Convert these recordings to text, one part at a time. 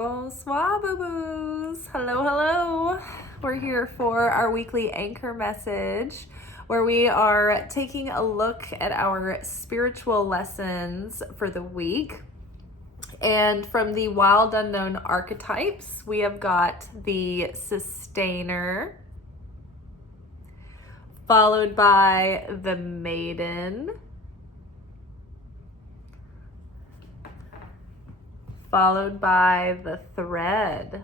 Bonsoir, boo-boos. Hello, hello. We're here for our weekly anchor message where we are taking a look at our spiritual lessons for the week. And from the wild unknown archetypes, we have got the sustainer, followed by the maiden, followed by the thread.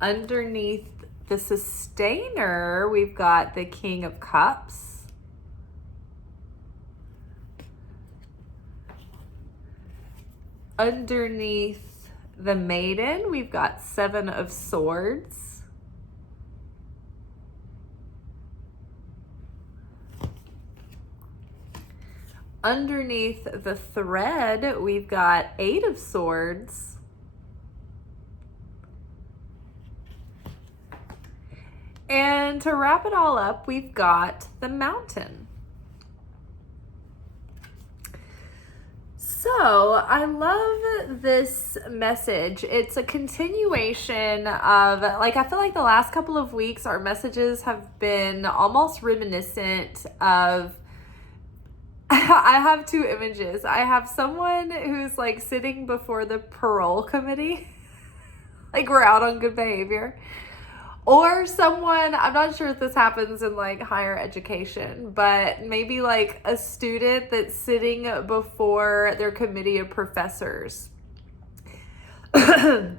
Underneath the sustainer, we've got the King of Cups. Underneath the maiden, we've got Seven of Swords. Underneath the thread, we've got Eight of Swords. And to wrap it all up, we've got the Mountain. So I love this message. It's a continuation of, I feel like the last couple of weeks, our messages have been almost reminiscent of, I have two images. I have someone who's sitting before the parole committee, we're out on good behavior. Or someone, I'm not sure if this happens in higher education, but maybe a student that's sitting before their committee of professors. And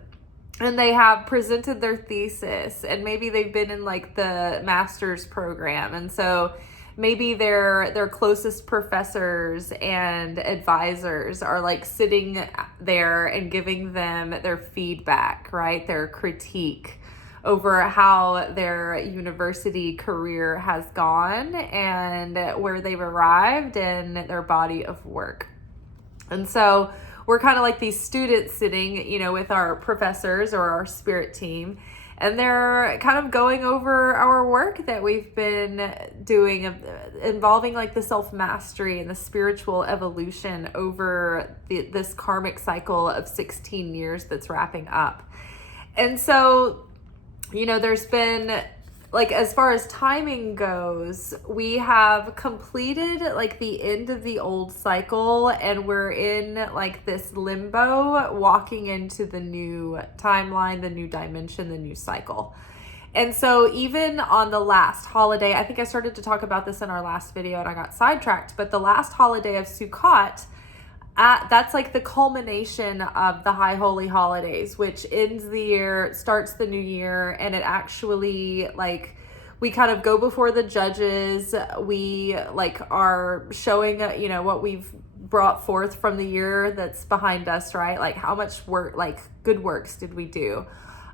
they have presented their thesis, and maybe they've been in the master's program. And so maybe their closest professors and advisors are sitting there and giving them their feedback, right? Their critique over how their university career has gone and where they've arrived in their body of work. And so we're kind of like these students sitting, with our professors or our spirit team, and they're kind of going over our work that we've been doing involving the self-mastery and the spiritual evolution over this karmic cycle of 16 years that's wrapping up. And so, there's been, as far as timing goes, we have completed the end of the old cycle, and we're in this limbo, walking into the new timeline, the new dimension, the new cycle. And so even on the last holiday, I think I started to talk about this in our last video and I got sidetracked, but the last holiday of Sukkot, that's the culmination of the High Holy Holidays, which ends the year, starts the new year, and it actually we kind of go before the judges. We are showing what we've brought forth from the year that's behind us, right? How much work, good works did we do?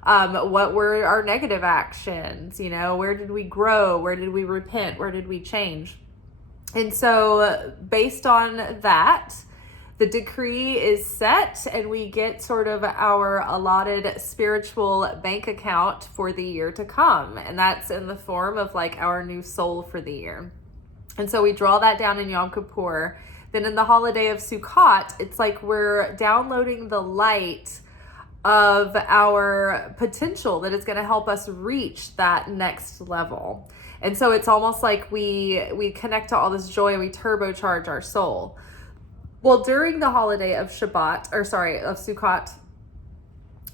What were our negative actions? Where did we grow? Where did we repent? Where did we change? And so based on that, the decree is set, and we get sort of our allotted spiritual bank account for the year to come. And that's in the form of our new soul for the year. And so we draw that down in Yom Kippur. Then in the holiday of Sukkot, it's we're downloading the light of our potential that is going to help us reach that next level. And so it's almost we connect to all this joy and we turbocharge our soul. Well, during the holiday of Sukkot,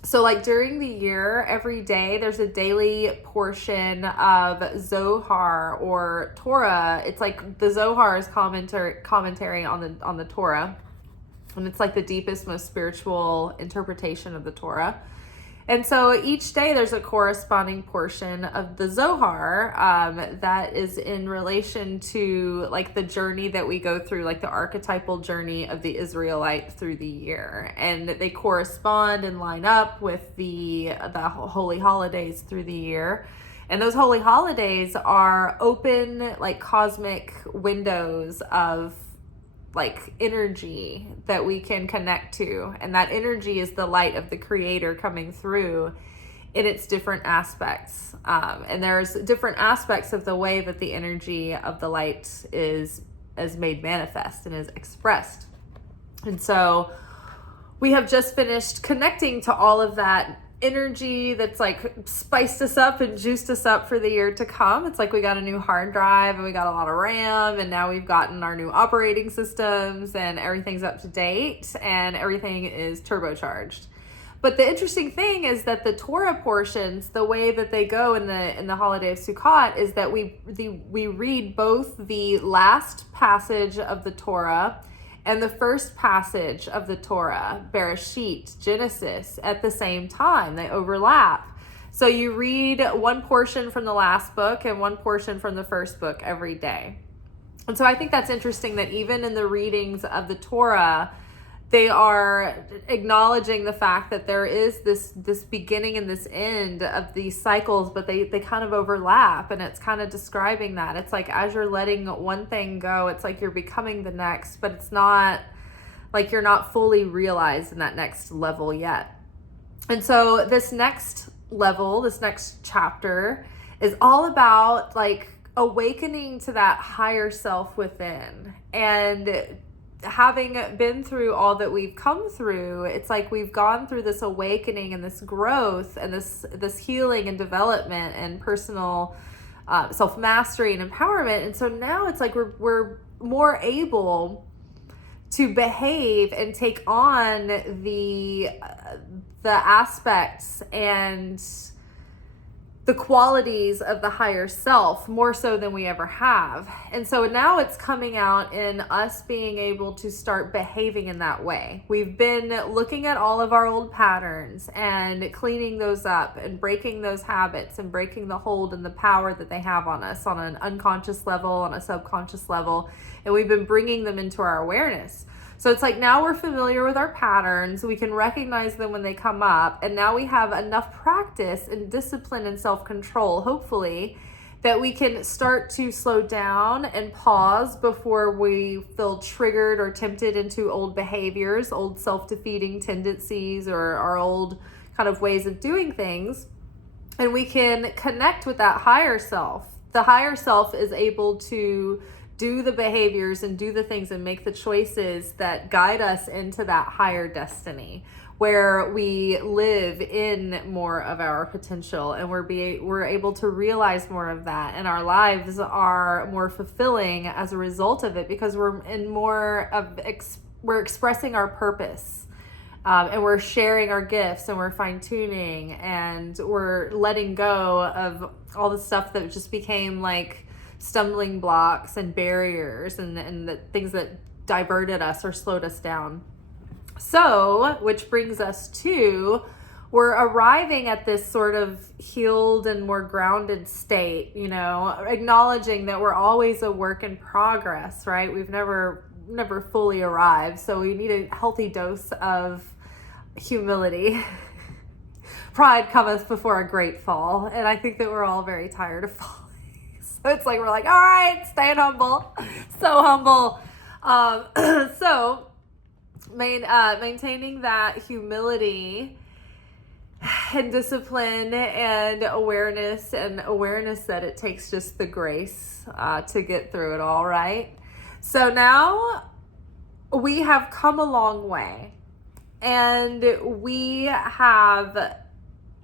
so during the year, every day, there's a daily portion of Zohar or Torah. It's the Zohar is commentary on the Torah. And it's the deepest, most spiritual interpretation of the Torah. And so each day there's a corresponding portion of the Zohar that is in relation to the journey that we go through, the archetypal journey of the Israelite through the year. And they correspond and line up with the holy holidays through the year. And those holy holidays are open cosmic windows of energy that we can connect to, and that energy is the light of the Creator coming through in its different aspects, and there's different aspects of the way that the energy of the light is made manifest and is expressed. And so we have just finished connecting to all of that energy that's like spiced us up and juiced us up for the year to come. It's like we got a new hard drive and we got a lot of RAM, and now we've gotten our new operating systems and everything's up to date and everything is turbocharged. But the interesting thing is that the Torah portions, the way that they go in the holiday of Sukkot, is that we read both the last passage of the Torah and the first passage of the Torah, Bereshit, Genesis, at the same time. They overlap. So you read one portion from the last book and one portion from the first book every day. And so I think that's interesting that even in the readings of the Torah, they are acknowledging the fact that there is this beginning and this end of these cycles, but they kind of overlap, and it's kind of describing that. It's like as you're letting one thing go, it's like you're becoming the next, but it's not like you're not fully realized in that next level yet. And so this next level, this next chapter is all about like awakening to that higher self within. And having been through all that we've come through, it's like we've gone through this awakening and this growth and this healing and development and personal self-mastery and empowerment. And so now it's like we're more able to behave and take on the aspects and the qualities of the higher self more so than we ever have. And so now it's coming out in us being able to start behaving in that way. We've been looking at all of our old patterns and cleaning those up and breaking those habits and breaking the hold and the power that they have on us on an unconscious level, on a subconscious level. And we've been bringing them into our awareness. So it's like now we're familiar with our patterns, we can recognize them when they come up, and now we have enough practice and discipline and self-control, hopefully, that we can start to slow down and pause before we feel triggered or tempted into old behaviors, old self-defeating tendencies, or our old kind of ways of doing things. And we can connect with that higher self. The higher self is able to do the behaviors and do the things and make the choices that guide us into that higher destiny, where we live in more of our potential and we're able to realize more of that, and our lives are more fulfilling as a result of it, because we're expressing our purpose, and we're sharing our gifts, and we're fine-tuning, and we're letting go of all the stuff that just became like stumbling blocks and barriers and the things that diverted us or slowed us down. So, which brings us to, we're arriving at this sort of healed and more grounded state, you know, acknowledging that we're always a work in progress, right? We've never fully arrived. So we need a healthy dose of humility. Pride cometh before a great fall. And I think that we're all very tired of falling. So it's like, we're like, all right, staying humble. So humble. So maintaining that humility and discipline and awareness that it takes just the grace to get through it all, right? So now we have come a long way, and we have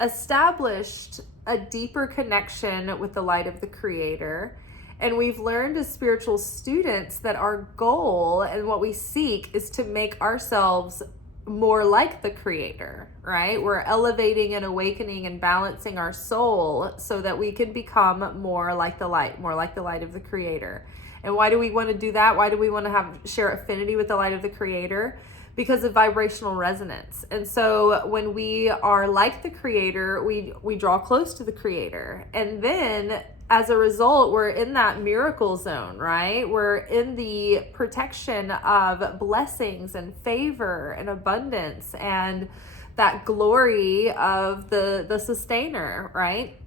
established a deeper connection with the light of the Creator. And we've learned as spiritual students that our goal and what we seek is to make ourselves more like the Creator, right? We're elevating and awakening and balancing our soul so that we can become more like the light of the Creator. And why do we want to do that? Why do we want to share affinity with the light of the Creator? Because of vibrational resonance. And so when we are like the Creator, we draw close to the Creator. And then as a result, we're in that miracle zone, right? We're in the protection of blessings and favor and abundance and that glory of the sustainer, right?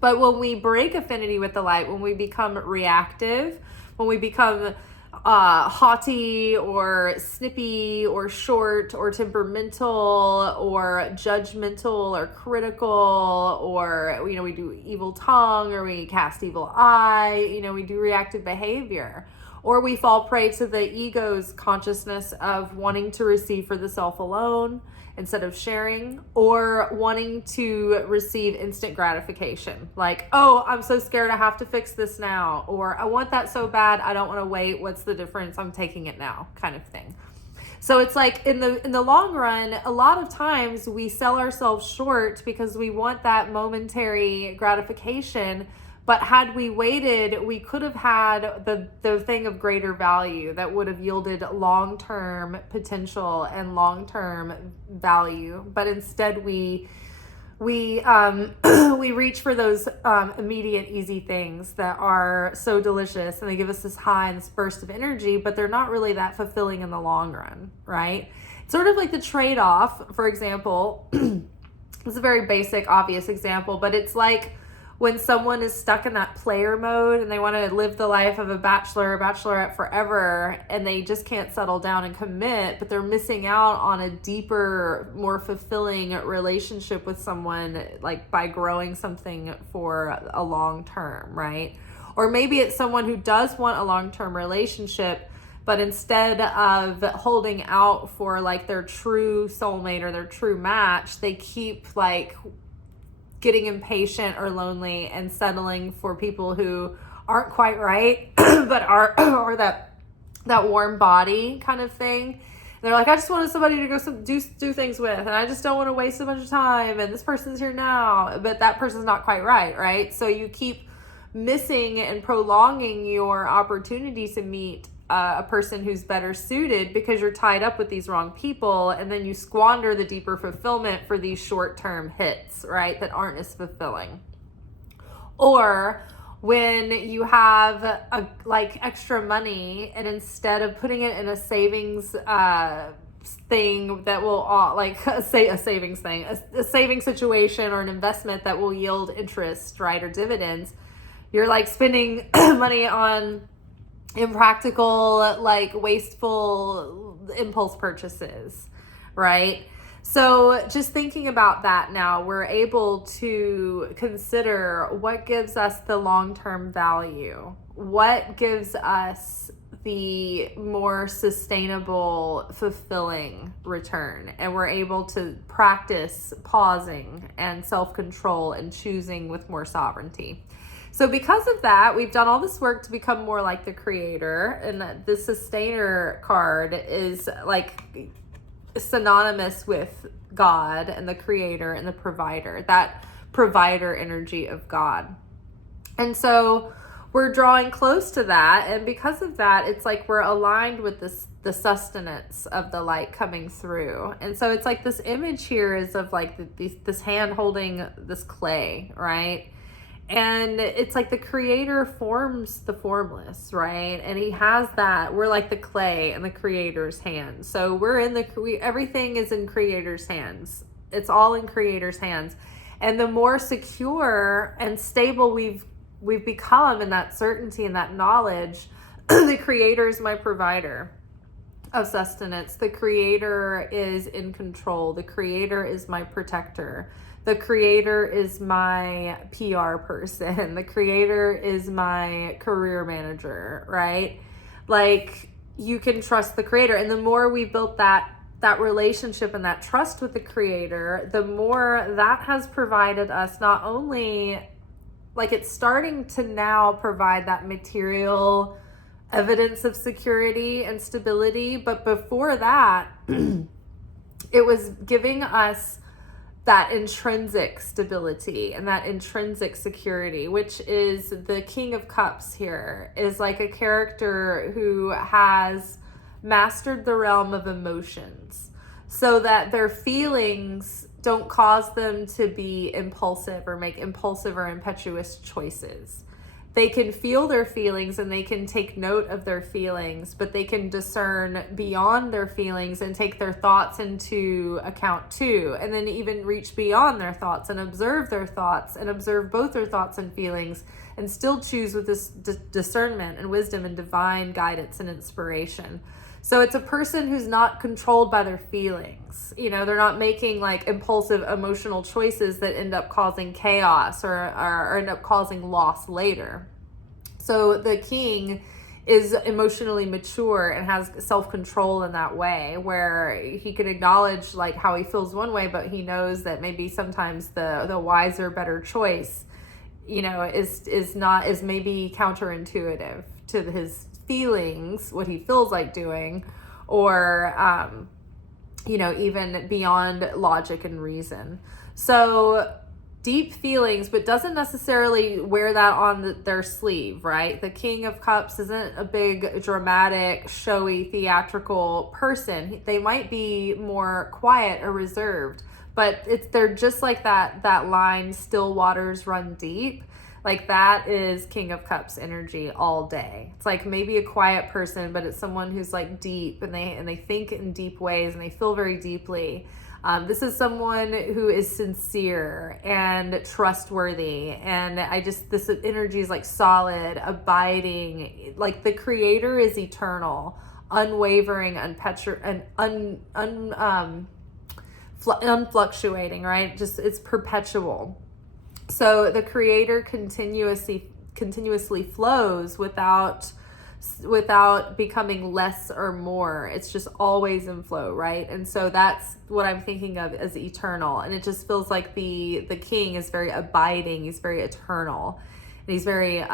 But when we break affinity with the light, when we become reactive, when we become haughty or snippy or short or temperamental or judgmental or critical, or we do evil tongue, or we cast evil eye, we do reactive behavior, Or we fall prey to the ego's consciousness of wanting to receive for the self alone instead of sharing, or wanting to receive instant gratification. Like, oh, I'm so scared I have to fix this now. Or I want that so bad, I don't want to wait. What's the difference? I'm taking it now, kind of thing. So it's like in the long run, a lot of times we sell ourselves short because we want that momentary gratification. But had we waited, we could have had the thing of greater value that would have yielded long-term potential and long-term value. But instead we reach for those immediate, easy things that are so delicious, and they give us this high and this burst of energy, but they're not really that fulfilling in the long run, right? It's sort of like the trade-off, for example. It's a very basic, obvious example, but it's like when someone is stuck in that player mode and they want to live the life of a bachelor or bachelorette forever, and they just can't settle down and commit, but they're missing out on a deeper, more fulfilling relationship with someone, like by growing something for a long term, right? Or maybe it's someone who does want a long-term relationship, but instead of holding out for like their true soulmate or their true match, they keep like getting impatient or lonely and settling for people who aren't quite right, but are or that warm body kind of thing. And they're like, I just wanted somebody to go do things with, and I just don't want to waste a bunch of time, and this person's here now, but that person's not quite right? So you keep missing and prolonging your opportunity to meet a person who's better suited because you're tied up with these wrong people, and then you squander the deeper fulfillment for these short-term hits, right, that aren't as fulfilling. Or when you have like extra money, and instead of putting it in a savings thing that will a saving situation or an investment that will yield interest, right, or dividends, you're like spending money on impractical, like wasteful impulse purchases, right? So just thinking about that now, we're able to consider what gives us the long-term value, what gives us the more sustainable, fulfilling return. And we're able to practice pausing and self-control and choosing with more sovereignty. So because of that, we've done all this work to become more like the creator, and the sustainer card is like synonymous with God and the creator and the provider, that provider energy of God. And so we're drawing close to that, and because of that, it's like we're aligned with the sustenance of the light coming through. And so it's like this image here is of like this hand holding this clay, right? And it's like the creator forms the formless, right? And he has that. We're like the clay in the creator's hands. So we're in everything is in creator's hands. It's all in creator's hands. And the more secure and stable we've become in that certainty and that knowledge, the creator is my provider of sustenance. The creator is in control. The creator is my protector. The creator is my PR person. The creator is my career manager, right? Like, you can trust the creator. And the more we built that relationship and that trust with the creator, the more that has provided us not only, like, it's starting to now provide that material evidence of security and stability. But before that, it was giving us that intrinsic stability and that intrinsic security, which is the King of Cups here, is like a character who has mastered the realm of emotions so that their feelings don't cause them to be impulsive or make impulsive or impetuous choices. They can feel their feelings and they can take note of their feelings, but they can discern beyond their feelings and take their thoughts into account too. And then even reach beyond their thoughts and observe their thoughts and observe both their thoughts and feelings, and still choose with this discernment and wisdom and divine guidance and inspiration. So it's a person who's not controlled by their feelings. You know, they're not making like impulsive emotional choices that end up causing chaos or end up causing loss later. So the king is emotionally mature and has self-control in that way, where he can acknowledge like how he feels one way, but he knows that maybe sometimes the wiser, better choice, you know, is maybe counterintuitive to his feelings, what he feels like doing, or you know, even beyond logic and reason. So deep feelings, but doesn't necessarily wear that on their sleeve, right? The King of Cups isn't a big, dramatic, showy, theatrical person. They might be more quiet or reserved, but they're just like that line, still waters run deep. Like that is King of Cups energy all day. It's like maybe a quiet person, but it's someone who's like deep, and they think in deep ways, and they feel very deeply. This is someone who is sincere and trustworthy, and this energy is like solid, abiding. Like the creator is eternal, unwavering, unfluctuating, right? Just it's perpetual. So the creator continuously flows without becoming less or more. It's just always in flow, right? And so that's what I'm thinking of as eternal. And it just feels like the king is very abiding. He's very eternal, and he's very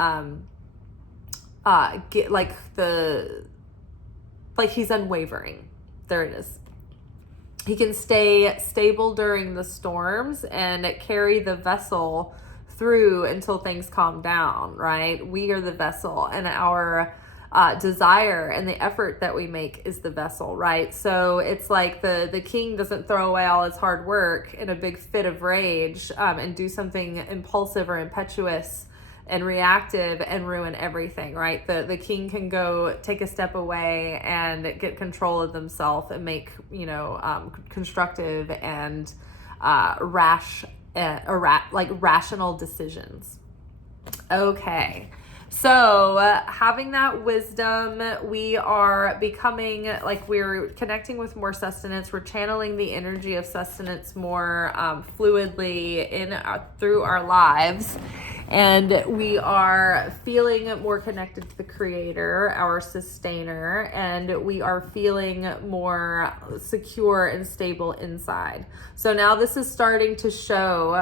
he's unwavering. There it is. He can stay stable during the storms and carry the vessel through until things calm down, right? We are the vessel, and our desire and the effort that we make is the vessel, right? So it's like the king doesn't throw away all his hard work in a big fit of rage and do something impulsive or impetuous and reactive and ruin everything, right? The king can go take a step away and get control of themselves and make, you know, constructive and rational decisions. Okay. So having that wisdom, we are becoming like we're connecting with more sustenance. We're channeling the energy of sustenance more fluidly through our lives. And we are feeling more connected to the creator, our sustainer, and we are feeling more secure and stable inside. So now this is starting to show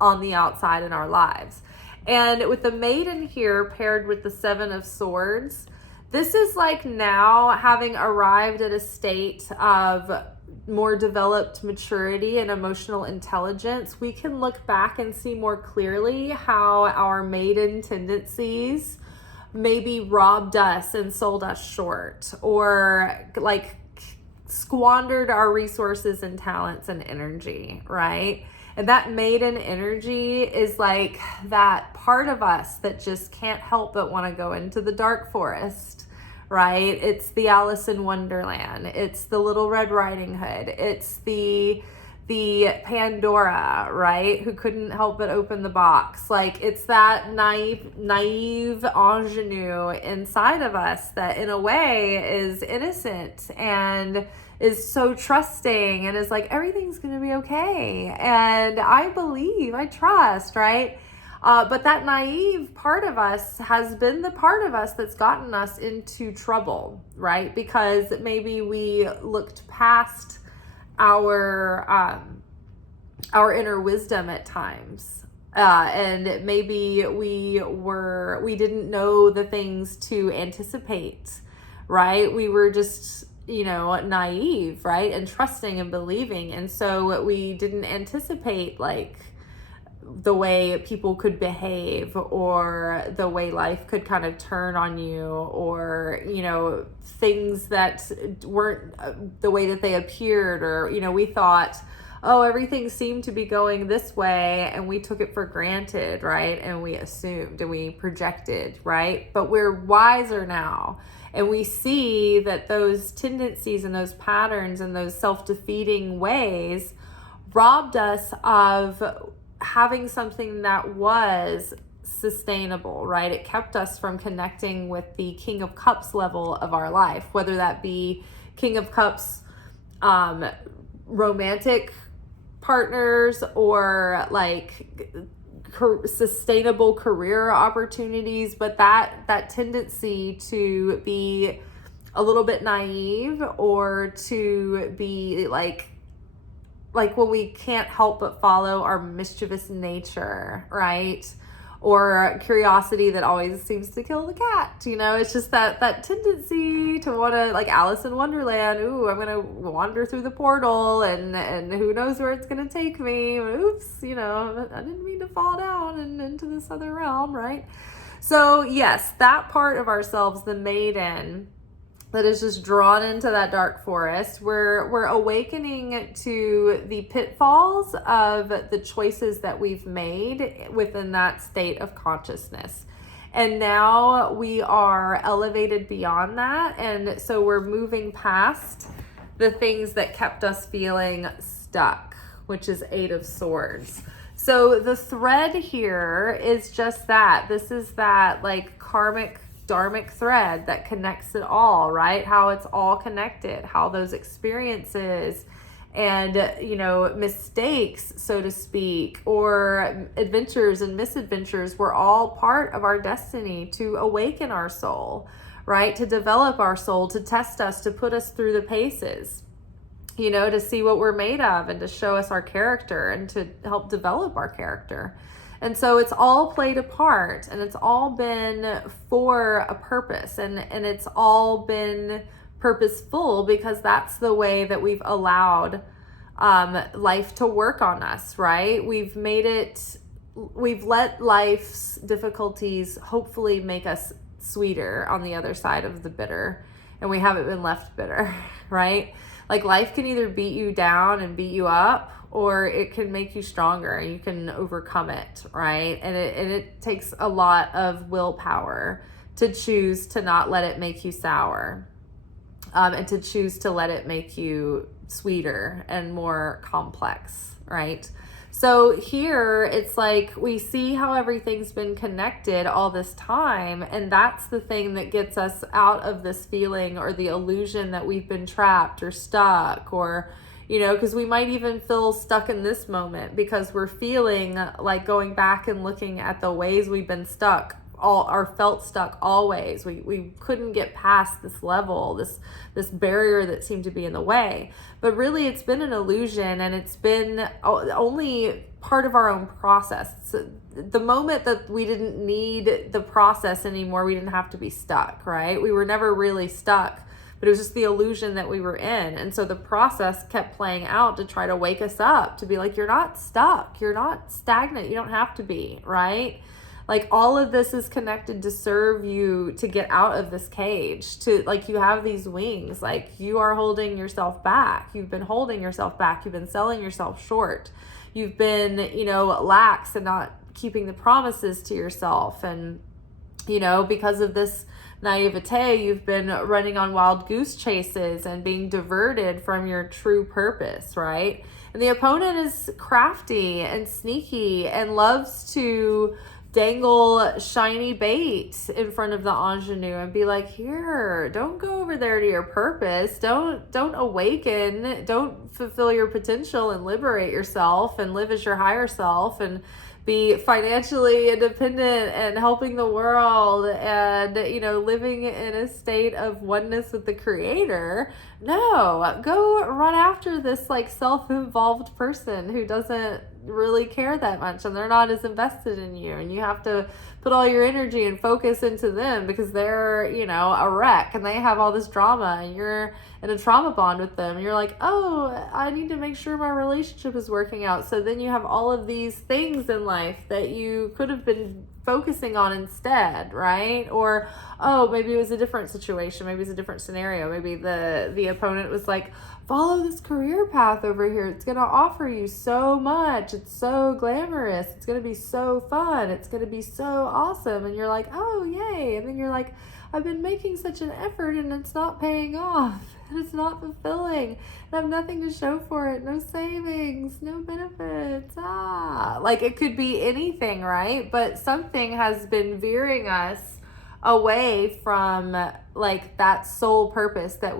on the outside in our lives. And with the maiden here paired with the 7 of swords, this is like now having arrived at a state of more developed maturity and emotional intelligence. We can look back and see more clearly how our maiden tendencies maybe robbed us and sold us short, or like squandered our resources and talents and energy, right? And that maiden energy is like that part of us that just can't help but want to go into the dark forest, right? It's the Alice in Wonderland. It's the Little Red Riding Hood. It's the Pandora, right? Who couldn't help but open the box. Like it's that naive ingenue inside of us that in a way is innocent and is so trusting and is like, everything's going to be okay. And I believe, I trust, right? But that naive part of us has been the part of us that's gotten us into trouble, right? Because maybe we looked past our inner wisdom at times. And maybe we didn't know the things to anticipate, right? We were just, you know, naive, right? And trusting and believing. And so we didn't anticipate like the way people could behave, or the way life could kind of turn on you, or, you know, things that weren't the way that they appeared, or, you know, we thought, oh, everything seemed to be going this way, and we took it for granted, right? And we assumed and we projected, right? But we're wiser now, and we see that those tendencies and those patterns and those self-defeating ways robbed us of having something that was sustainable, right? It kept us from connecting with the King of Cups level of our life, whether that be King of Cups romantic partners, or like sustainable career opportunities, but that tendency to be a little bit naive, or to be like when we can't help but follow our mischievous nature, right? Or curiosity that always seems to kill the cat. It's just that tendency to want to, like Alice in Wonderland. Ooh, I'm going to wander through the portal and who knows where it's going to take me. Oops, I didn't mean to fall down and into this other realm, right? So yes, that part of ourselves, the maiden, that is just drawn into that dark forest, we're awakening to the pitfalls of the choices that we've made within that state of consciousness. And now we are elevated beyond that. And so we're moving past the things that kept us feeling stuck, which is 8 of Swords. So the thread here is just that. This is that like karmic dharmic thread that connects it all, right? How it's all connected, how those experiences and, mistakes, so to speak, or adventures and misadventures were all part of our destiny to awaken our soul, right? To develop our soul, to test us, to put us through the paces, to see what we're made of and to show us our character and to help develop our character. And so it's all played a part, and it's all been for a purpose, and it's all been purposeful, because that's the way that we've allowed life to work on us, right? We've let life's difficulties hopefully make us sweeter on the other side of the bitter, and we haven't been left bitter, right? Like life can either beat you down and beat you up, or it can make you stronger and you can overcome it, right? And it takes a lot of willpower to choose to not let it make you sour, and to choose to let it make you sweeter and more complex, right? So here it's like we see how everything's been connected all this time, and that's the thing that gets us out of this feeling or the illusion that we've been trapped or stuck, or because we might even feel stuck in this moment because we're feeling like going back and looking at the ways we've been stuck felt stuck always. We couldn't get past this level, this barrier that seemed to be in the way. But really it's been an illusion, and it's been only part of our own process. So the moment that we didn't need the process anymore, we didn't have to be stuck, right? We were never really stuck, but it was just the illusion that we were in. And so the process kept playing out to try to wake us up, to be like, you're not stuck, you're not stagnant, you don't have to be, right? Like all of this is connected to serve you to get out of this cage, to like you have these wings, like you are holding yourself back. You've been holding yourself back. You've been selling yourself short. You've been, lax and not keeping the promises to yourself. And, because of this naivete, you've been running on wild goose chases and being diverted from your true purpose, right? And the opponent is crafty and sneaky and loves to dangle shiny bait in front of the ingenue and be like, here, don't go over there to your purpose. Don't awaken. Don't fulfill your potential and liberate yourself and live as your higher self and be financially independent and helping the world and, living in a state of oneness with the creator. No, go run after this like self-involved person who doesn't really care that much and they're not as invested in you, and you have to put all your energy and focus into them because they're, a wreck and they have all this drama and you're in a trauma bond with them. And you're like, oh, I need to make sure my relationship is working out. So then you have all of these things in life that you could have been focusing on instead, right? Or, oh, maybe it was a different situation. Maybe it's a different scenario. Maybe the opponent was like, follow this career path over here. It's going to offer you so much. It's so glamorous. It's going to be so fun. It's going to be so awesome. And you're like, oh, yay. And then you're like, I've been making such an effort and it's not paying off. And it's not fulfilling. And I have nothing to show for it. No savings, no benefits. Like it could be anything, right? But something has been veering us away from like that soul purpose that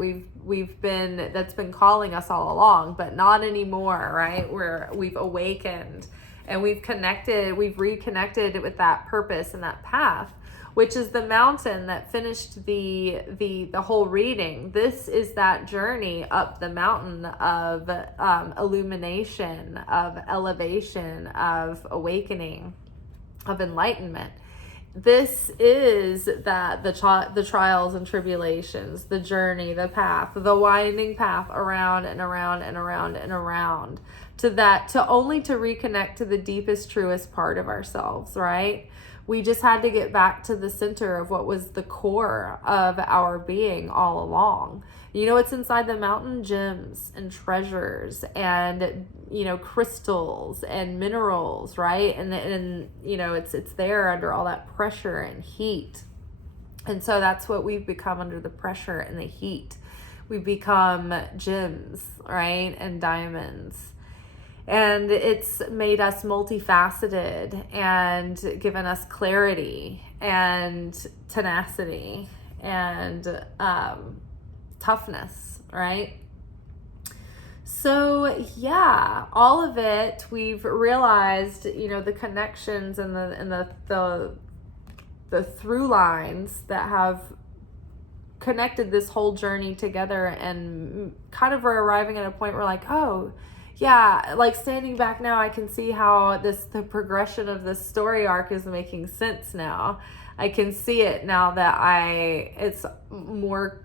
that's been calling us all along, but not anymore, right? Where we've awakened And we've reconnected with that purpose and that path, which is the mountain that finished the whole reading. This is that journey up the mountain of illumination, of elevation, of awakening, of enlightenment. This is that the trials and tribulations, the journey, the path, the winding path around and around and around and around to reconnect to the deepest, truest part of ourselves, right? We just had to get back to the center of what was the core of our being all along. You know what's inside the mountain? Gems and treasures and, crystals and minerals, right? And it's there under all that pressure and heat. And so that's what we've become under the pressure and the heat. We become gems, right? And diamonds. And it's made us multifaceted and given us clarity and tenacity and toughness, right? So yeah, all of it, we've realized, the connections and the through lines that have connected this whole journey together, and kind of we're arriving at a point where like, oh yeah, like standing back now, I can see how the progression of this story arc is making sense now. I can see it now that it's more,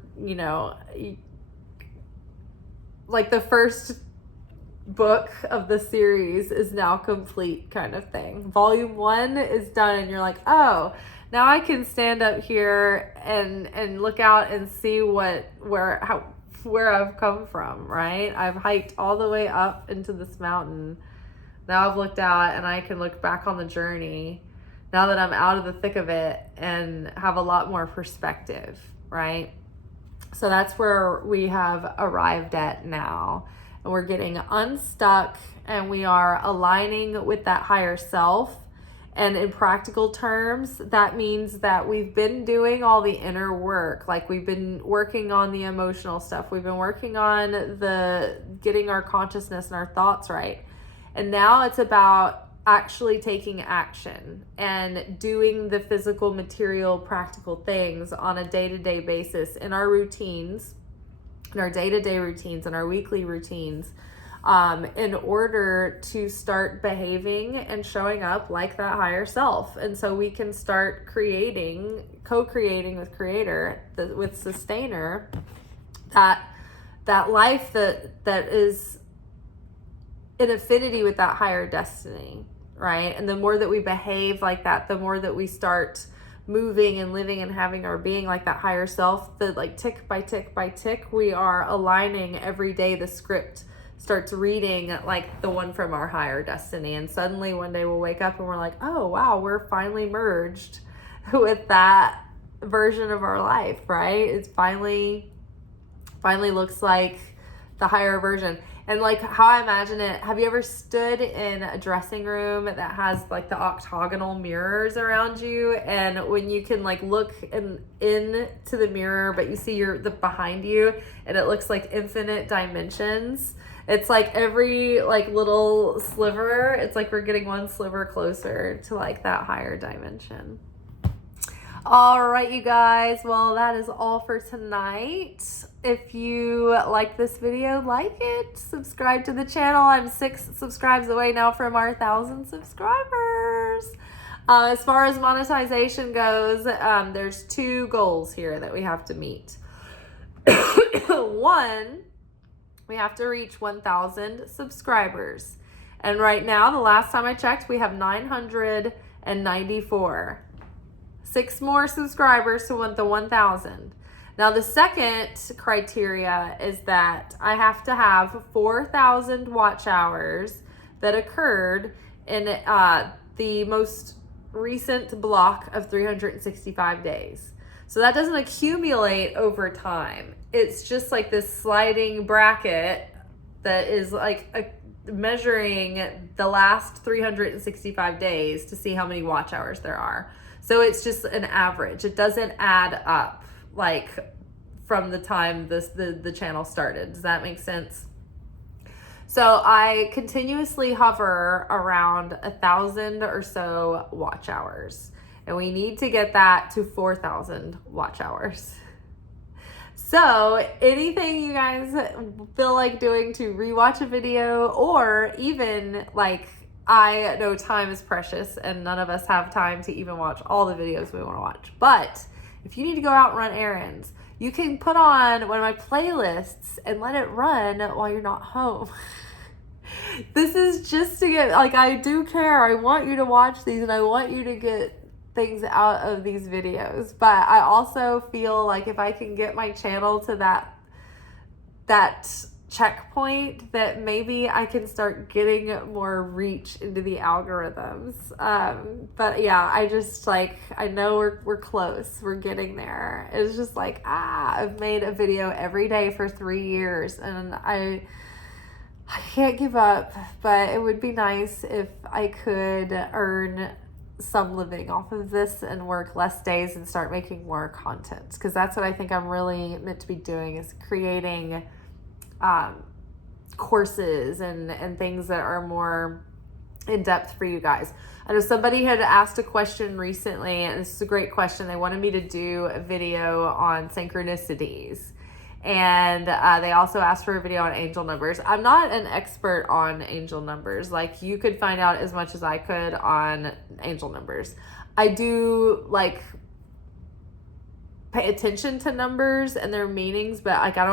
like the first book of the series is now complete kind of thing. Volume 1 is done and you're like, oh, now I can stand up here and look out and see where I've come from, right? I've hiked all the way up into this mountain. Now I've looked out and I can look back on the journey now that I'm out of the thick of it and have a lot more perspective, right? So that's where we have arrived at now. And we're getting unstuck and we are aligning with that higher self. And in practical terms, that means that we've been doing all the inner work. Like we've been working on the emotional stuff. We've been working on getting our consciousness and our thoughts right. And now it's about actually taking action and doing the physical, material, practical things on a day-to-day basis in our routines, in our day-to-day routines and our weekly routines, in order to start behaving and showing up like that higher self. And so we can start co-creating with Creator, with Sustainer, that life that is in affinity with that higher destiny, right? And the more that we behave like that, the more that we start moving and living and having our being like that higher self, that like tick by tick by tick, we are aligning every day. The script starts reading like the one from our higher destiny. And suddenly one day we'll wake up and we're like, oh wow, we're finally merged with that version of our life, right? It's finally looks like the higher version. And like how I imagine it, have you ever stood in a dressing room that has like the octagonal mirrors around you, and when you can like look into the mirror but you see the behind you and it looks like infinite dimensions? It's like every like little sliver, it's like we're getting one sliver closer to like that higher dimension. All right, you guys. Well, that is all for tonight. If you like this video, like it, subscribe to the channel. I'm 6 subscribes away now from our 1,000 subscribers. As far as monetization goes, there's 2 goals here that we have to meet. 1, we have to reach 1,000 subscribers. And right now, the last time I checked, we have 994. 6 more subscribers to the 1,000. Now, the second criteria is that I have to have 4,000 watch hours that occurred in the most recent block of 365 days. So that doesn't accumulate over time. It's just like this sliding bracket that is like measuring the last 365 days to see how many watch hours there are. So it's just an average. It doesn't add up like from the time the channel started. Does that make sense? So I continuously hover around 1,000 or so watch hours, and we need to get that to 4,000 watch hours. So anything you guys feel like doing to rewatch a video, or even like, I know time is precious and none of us have time to even watch all the videos we want to watch. But if you need to go out and run errands, you can put on one of my playlists and let it run while you're not home. This is just to get, like, I do care. I want you to watch these and I want you to get things out of these videos. But I also feel like if I can get my channel to that checkpoint, that maybe I can start getting more reach into the algorithms. But yeah, I just like, I know we're close. We're getting there. It's just like, I've made a video every day for 3 years and I can't give up, but it would be nice if I could earn some living off of this and work less days and start making more content, because that's what I think I'm really meant to be doing, is creating courses and things that are more in depth for you guys. I know somebody had asked a question recently, and this is a great question. They wanted me to do a video on synchronicities. And they also asked for a video on angel numbers. I'm not an expert on angel numbers. Like, you could find out as much as I could on angel numbers. I do like pay attention to numbers and their meanings, but like I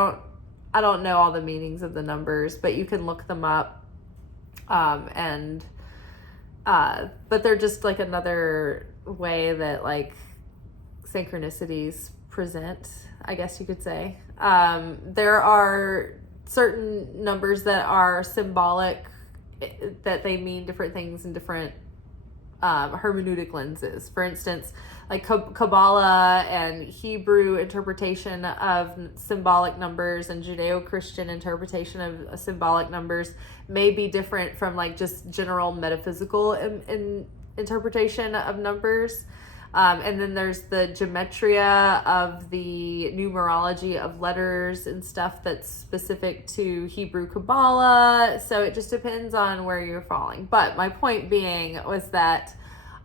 don't know all the meanings of the numbers, but you can look them up. But they're just like another way that like synchronicities present, I guess you could say. There are certain numbers that are symbolic, that they mean different things in different hermeneutic lenses. For instance, like Kabbalah and Hebrew interpretation of symbolic numbers and Judeo-Christian interpretation of symbolic numbers may be different from like just general metaphysical interpretation of numbers. And then there's the gematria of the numerology of letters and stuff that's specific to Hebrew Kabbalah. So it just depends on where you're falling. But my point being was that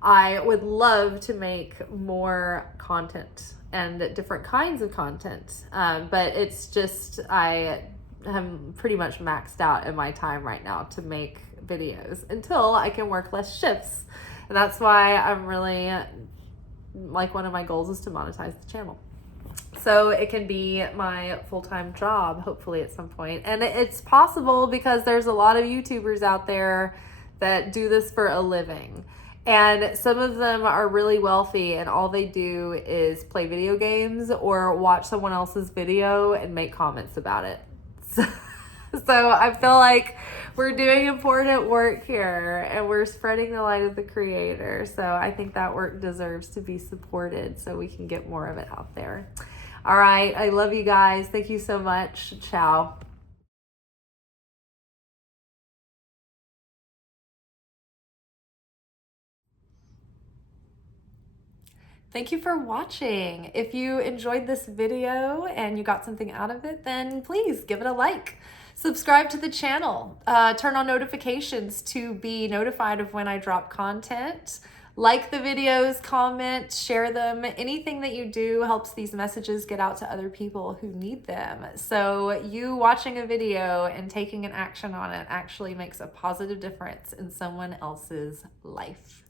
I would love to make more content and different kinds of content. But it's just, I am pretty much maxed out in my time right now to make videos until I can work less shifts. And that's why I'm really, like, one of my goals is to monetize the channel, so it can be my full-time job, hopefully at some point. And it's possible because there's a lot of YouTubers out there that do this for a living, and some of them are really wealthy and all they do is play video games or watch someone else's video and make comments about it. So I feel like we're doing important work here and we're spreading the light of the Creator. So I think that work deserves to be supported so we can get more of it out there. All right. I love you guys. Thank you so much. Ciao. Thank you for watching. If you enjoyed this video and you got something out of it, then please give it a like. Subscribe to the channel. Turn on notifications to be notified of when I drop content. Like the videos, comment, share them. Anything that you do helps these messages get out to other people who need them. So you watching a video and taking an action on it actually makes a positive difference in someone else's life.